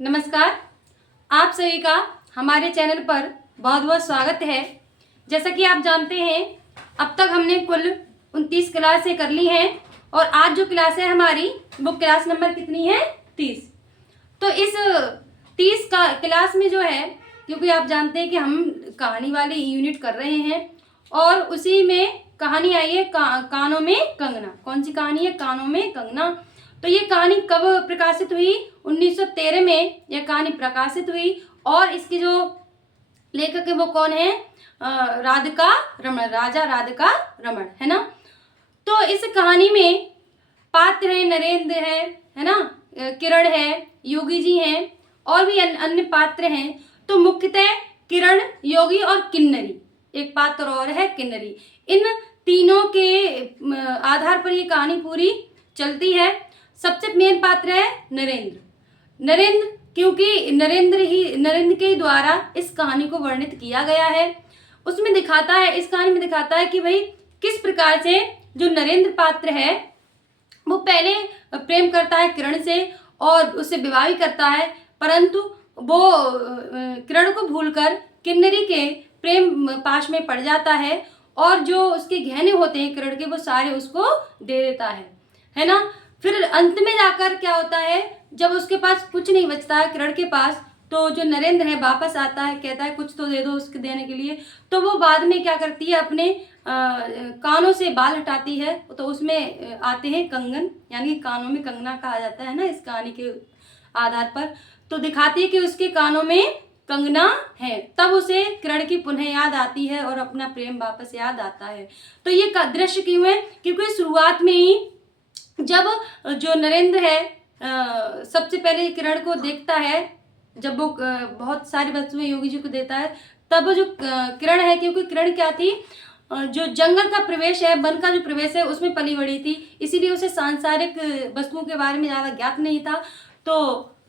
नमस्कार। आप सभी का हमारे चैनल पर बहुत बहुत स्वागत है। जैसा कि आप जानते हैं, अब तक हमने कुल 29 क्लासें कर ली हैं और आज जो क्लास है हमारी वो क्लास नंबर कितनी है? 30। तो इस 30 का क्लास में जो है, क्योंकि आप जानते हैं कि हम कहानी वाली यूनिट कर रहे हैं और उसी में कहानी आई है कानों में कंगना। कौन सी कहानी है? कानों में कंगना। तो ये कहानी कब प्रकाशित हुई? 1913 में यह कहानी प्रकाशित हुई और इसकी जो लेखक है वो कौन है? राधिका रमण, राजा राधिका रमण, है ना। तो इस कहानी में पात्र है, नरेंद्र है ना, किरण है, योगी जी हैं और भी अन्य पात्र हैं। तो मुख्यतः किरण, योगी और किन्नरी, एक पात्र और है किन्नरी। इन तीनों के आधार पर ये कहानी पूरी चलती है। सबसे मेन पात्र है नरेंद्र, क्योंकि नरेंद्र के द्वारा इस कहानी को वर्णित किया गया है। उसमें दिखाता है, इस कहानी में दिखाता है कि भाई किस प्रकार से जो नरेंद्र पात्र है वो पहले प्रेम करता है किरण से और उससे विवाह भी करता है, परंतु वो किरण को भूलकर किन्नरी के प्रेम पाश में पड़ जाता है और जो उसके गहने होते हैं किरण के वो सारे उसको दे देता है ना। फिर अंत में जाकर क्या होता है, जब उसके पास कुछ नहीं बचता है किरण के पास, तो जो नरेंद्र है वापस आता है, कहता है कुछ तो दे दो उसके देने के लिए। तो वो बाद में क्या करती है, अपने कानों से बाल हटाती है तो उसमें आते हैं कंगन, यानी कानों में कंगना कहा जाता है ना इस कहानी के आधार पर। तो दिखाती है कि उसके कानों में कंगना है, तब उसे किरण की पुनः याद आती है और अपना प्रेम वापस याद आता है। तो ये दृश्य क्यों है? क्योंकि शुरुआत में ही जब जो नरेंद्र है सबसे पहले किरण को देखता है, जब वो बहुत सारी वस्तुएं योगी जी को देता है, तब जो किरण है, क्योंकि किरण क्या थी, जो जंगल का प्रवेश है, वन का जो प्रवेश है उसमें पली बड़ी थी, इसीलिए उसे सांसारिक वस्तुओं के बारे में ज़्यादा ज्ञात नहीं था। तो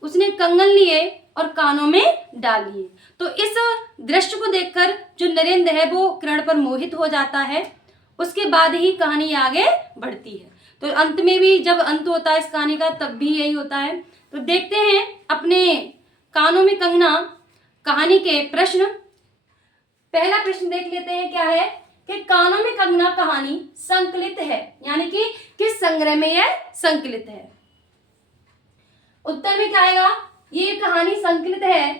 उसने कंगन लिए और कानों में डाल लिए। तो इस दृश्य को देखकर जो नरेंद्र है वो किरण पर मोहित हो जाता है। उसके बाद ही कहानी आगे बढ़ती है। तो अंत में भी जब अंत होता है इस कहानी का तब भी यही होता है। तो देखते हैं अपने कानों में कंगना कहानी के प्रश्न। पहला प्रश्न देख लेते हैं, क्या है कि कानों में कंगना कहानी संकलित है, यानी कि किस संग्रह में यह संकलित है? उत्तर में क्या आएगा? ये कहानी संकलित है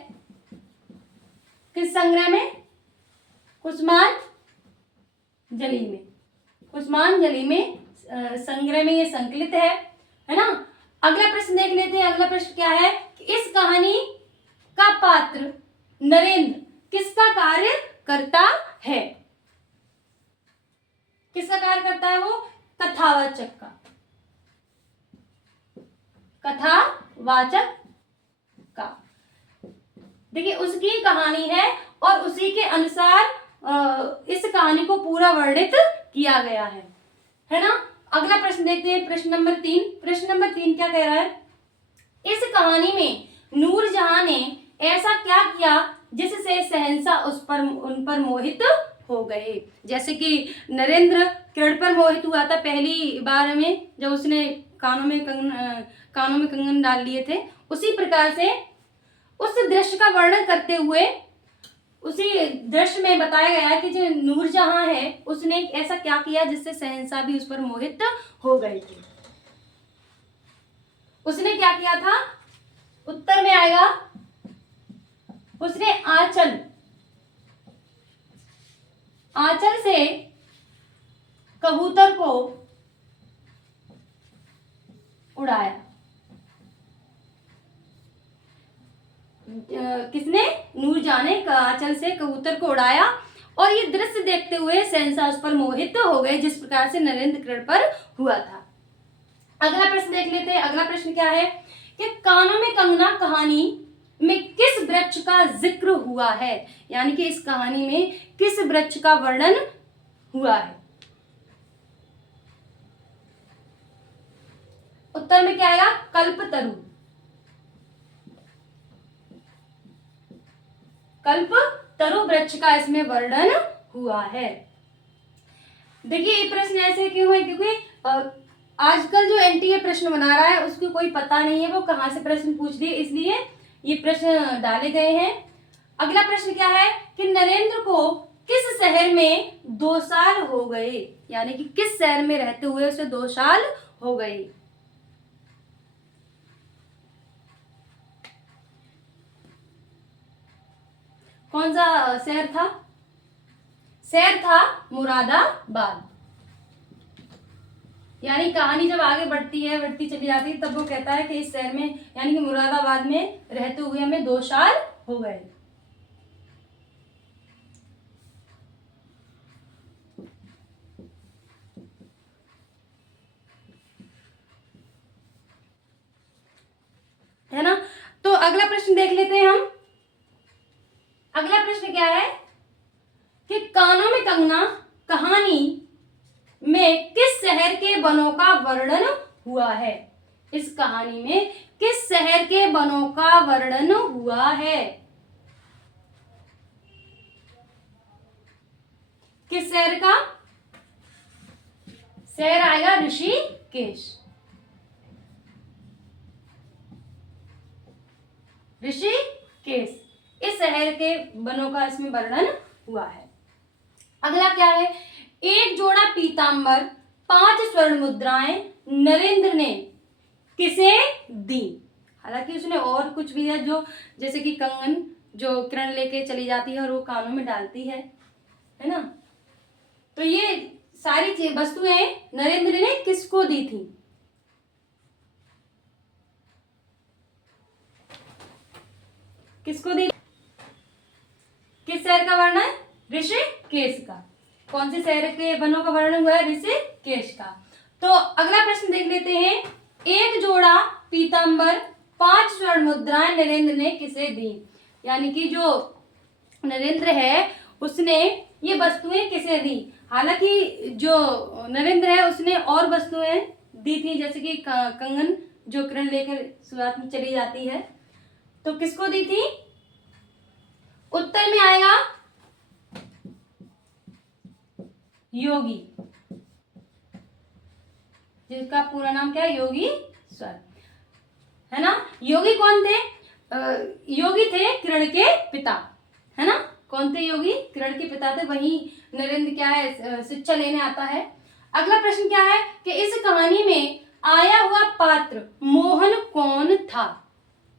किस संग्रह में? कुसुमांजलि में। कुसुमांजलि में संग्रह में ये संकलित है ना। अगला प्रश्न देख लेते हैं। अगला प्रश्न क्या है कि इस कहानी का पात्र नरेंद्र किसका कार्य करता है? किसका कार्य करता है वो? कथावाचक का, कथावाचक का। देखिए उसकी कहानी है और उसी के अनुसार इस कहानी को पूरा वर्णित किया गया है ना। अगला प्रश्न देखते हैं, प्रश्न नंबर 3। प्रश्न नंबर 3 क्या कह रहा है? इस कहानी में नूरजहां ने ऐसा क्या किया जिससे शहंशाह उन पर मोहित हो गए? जैसे कि नरेंद्र किरण पर मोहित हुआ था पहली बार में, जब उसने कानों में कंगन डाल लिए थे, उसी प्रकार से उस दृश्य का वर्णन करते हुए उसी दृश्य में बताया गया है कि जो नूरजहां है उसने ऐसा क्या किया जिससे शहंशाह भी उस पर मोहित हो गए थे। उसने क्या किया था? उत्तर में आएगा उसने आंचल से कबूतर को उड़ाया। किसने? नूरजहां ने आंचल से कबूतर को उड़ाया और ये दृश्य देखते हुए शहंशाह उस पर मोहित हो गए, जिस प्रकार से नरेंद्र किरण पर हुआ था। अगला प्रश्न देख लेते हैं। अगला प्रश्न क्या है कि कानों में कंगना कहानी में किस वृक्ष का जिक्र हुआ है? यानी कि इस कहानी में किस वृक्ष का वर्णन हुआ है? उत्तर में क्या आएगा? कल्पतरु। कल्पतरु वृक्ष का इसमें वर्णन हुआ है। देखिए ये प्रश्न ऐसे क्यों है? क्योंकि आजकल जो एनटीए प्रश्न बना रहा है उसको कोई पता नहीं है वो कहाँ से प्रश्न पूछ दिए, इसलिए ये प्रश्न डाले गए हैं। अगला प्रश्न क्या है कि नरेंद्र को किस शहर में 2 साल हो गए, यानी कि किस शहर में रहते हुए उसे 2 साल हो गए। कौन सा शहर था? शहर था मुरादाबाद। यानी कहानी जब आगे बढ़ती चली जाती है तब वो कहता है कि इस शहर में यानी कि मुरादाबाद में रहते हुए हमें 2 साल हो गए। है ना। तो अगला प्रश्न देख लेते हैं हम। अगला प्रश्न क्या है कि कानों में कंगना कहानी में किस शहर के वनों का वर्णन हुआ है। इस कहानी में किस शहर के वनों का वर्णन हुआ है? किस शहर का? शहर आएगा ऋषिकेश। ऋषिकेश इस शहर के वनों का इसमें वर्णन हुआ है। अगला क्या है, एक जोड़ा पीतांबर 5 स्वर्ण मुद्राएं नरेंद्र ने किसे दी। हालांकि उसने और कुछ भी है, जो जैसे कि कंगन जो किरण लेके चली जाती है और वो कानों में डालती है ना। तो ये सारी वस्तुएं नरेंद्र ने किसको दी थी? किसको दी? किस शहर का वर्णन? ऋषिकेश का। कौन से शहर के वनों का वर्णन हुआ है? ऋषिकेश का। तो अगला प्रश्न देख लेते हैं। एक जोड़ा पीतांबर 5 स्वर्ण मुद्राएं नरेंद्र ने किसे दी। यानी कि जो नरेंद्र है उसने ये वस्तुएं किसे दी। हालांकि जो नरेंद्र है उसने और वस्तुएं दी थी, जैसे कि कंगन जो किरण लेकर शुरुआत में चली जाती है, तो किसको दी थी? उत्तर में आएगा योगी, जिसका पूरा नाम क्या है? योगीश्वर, है ना। योगी कौन थे? योगी थे किरण के पिता, है ना। कौन थे योगी? किरण के पिता थे। वहीं नरेंद्र क्या है? शिक्षा लेने आता है। अगला प्रश्न क्या है कि इस कहानी में आया हुआ पात्र मोहन कौन था।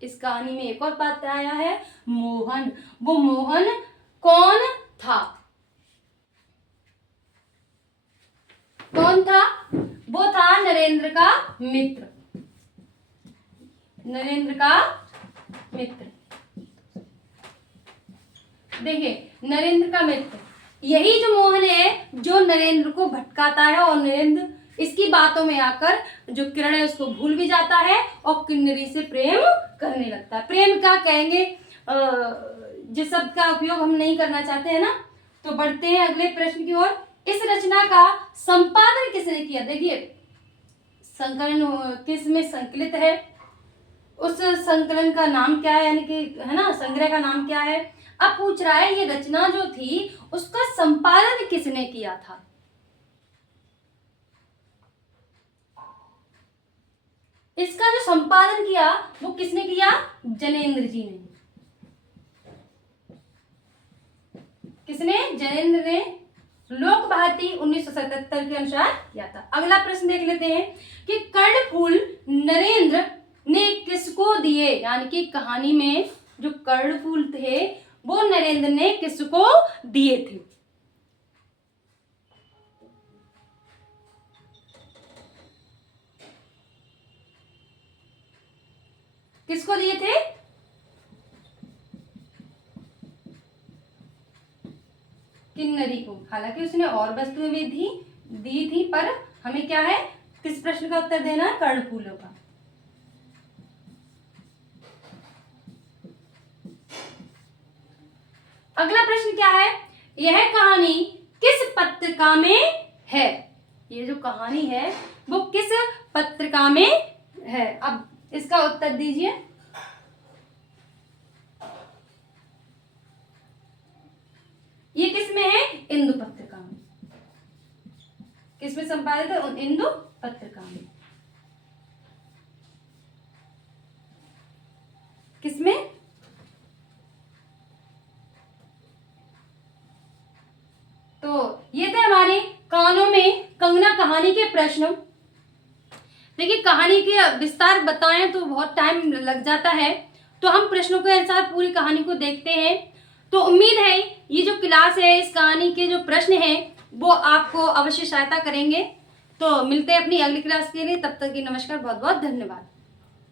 इस कहानी में एक और पात्र आया है, मोहन। वो मोहन कौन था? कौन था? वो था नरेंद्र का मित्र। नरेंद्र का मित्र। देखिए, नरेंद्र का मित्र यही जो मोहन है जो नरेंद्र को भटकाता है, और नरेंद्र इसकी बातों में आकर जो किरण है उसको भूल भी जाता है और किन्नरी से प्रेम करने लगता है। प्रेम का कहेंगे जिस शब्द का उपयोग हम नहीं करना चाहते हैं ना। तो बढ़ते हैं अगले प्रश्न की ओर। इस रचना का संपादन किसने किया? देखिए, संकलन किस में संकलित है, उस संकलन का नाम क्या है, यानी कि है ना, संग्रह का नाम क्या है। अब पूछ रहा है ये रचना जो थी उसका संपादन किसने किया था। इसका जो संपादन किया वो किसने किया? जनेंद्र जी ने। किसने? जनेंद्र ने। लोक भारती 1977 के अनुसार किया था। अगला प्रश्न देख लेते हैं कि कर्णफूल नरेंद्र ने किसको दिए। यानी कि कहानी में जो कर्णफूल थे वो नरेंद्र ने किसको दिए थे। किसको दिए थे? किन्नरी को। हालांकि उसने और वस्तुएं भी दी थी, पर हमें क्या है, किस प्रश्न का उत्तर देना है? कर्णफूलों का। अगला प्रश्न क्या है, यह कहानी किस पत्रिका में है। ये जो कहानी है वो किस पत्रिका में है। अब इसका उत्तर दीजिए। ये किस में है? इंदु पत्रिका में। किस में संपादित है? इंदु पत्रिका में। किसमें? हमारे कानों में कंगना कहानी के प्रश्न। देखिए, कहानी के विस्तार बताएं तो बहुत टाइम लग जाता है, तो हम प्रश्नों के अनुसार पूरी कहानी को देखते हैं। तो उम्मीद है ये जो क्लास है, इस कहानी के जो प्रश्न हैं वो आपको अवश्य सहायता करेंगे। तो मिलते हैं अपनी अगली क्लास के लिए, तब तक की नमस्कार, बहुत बहुत धन्यवाद।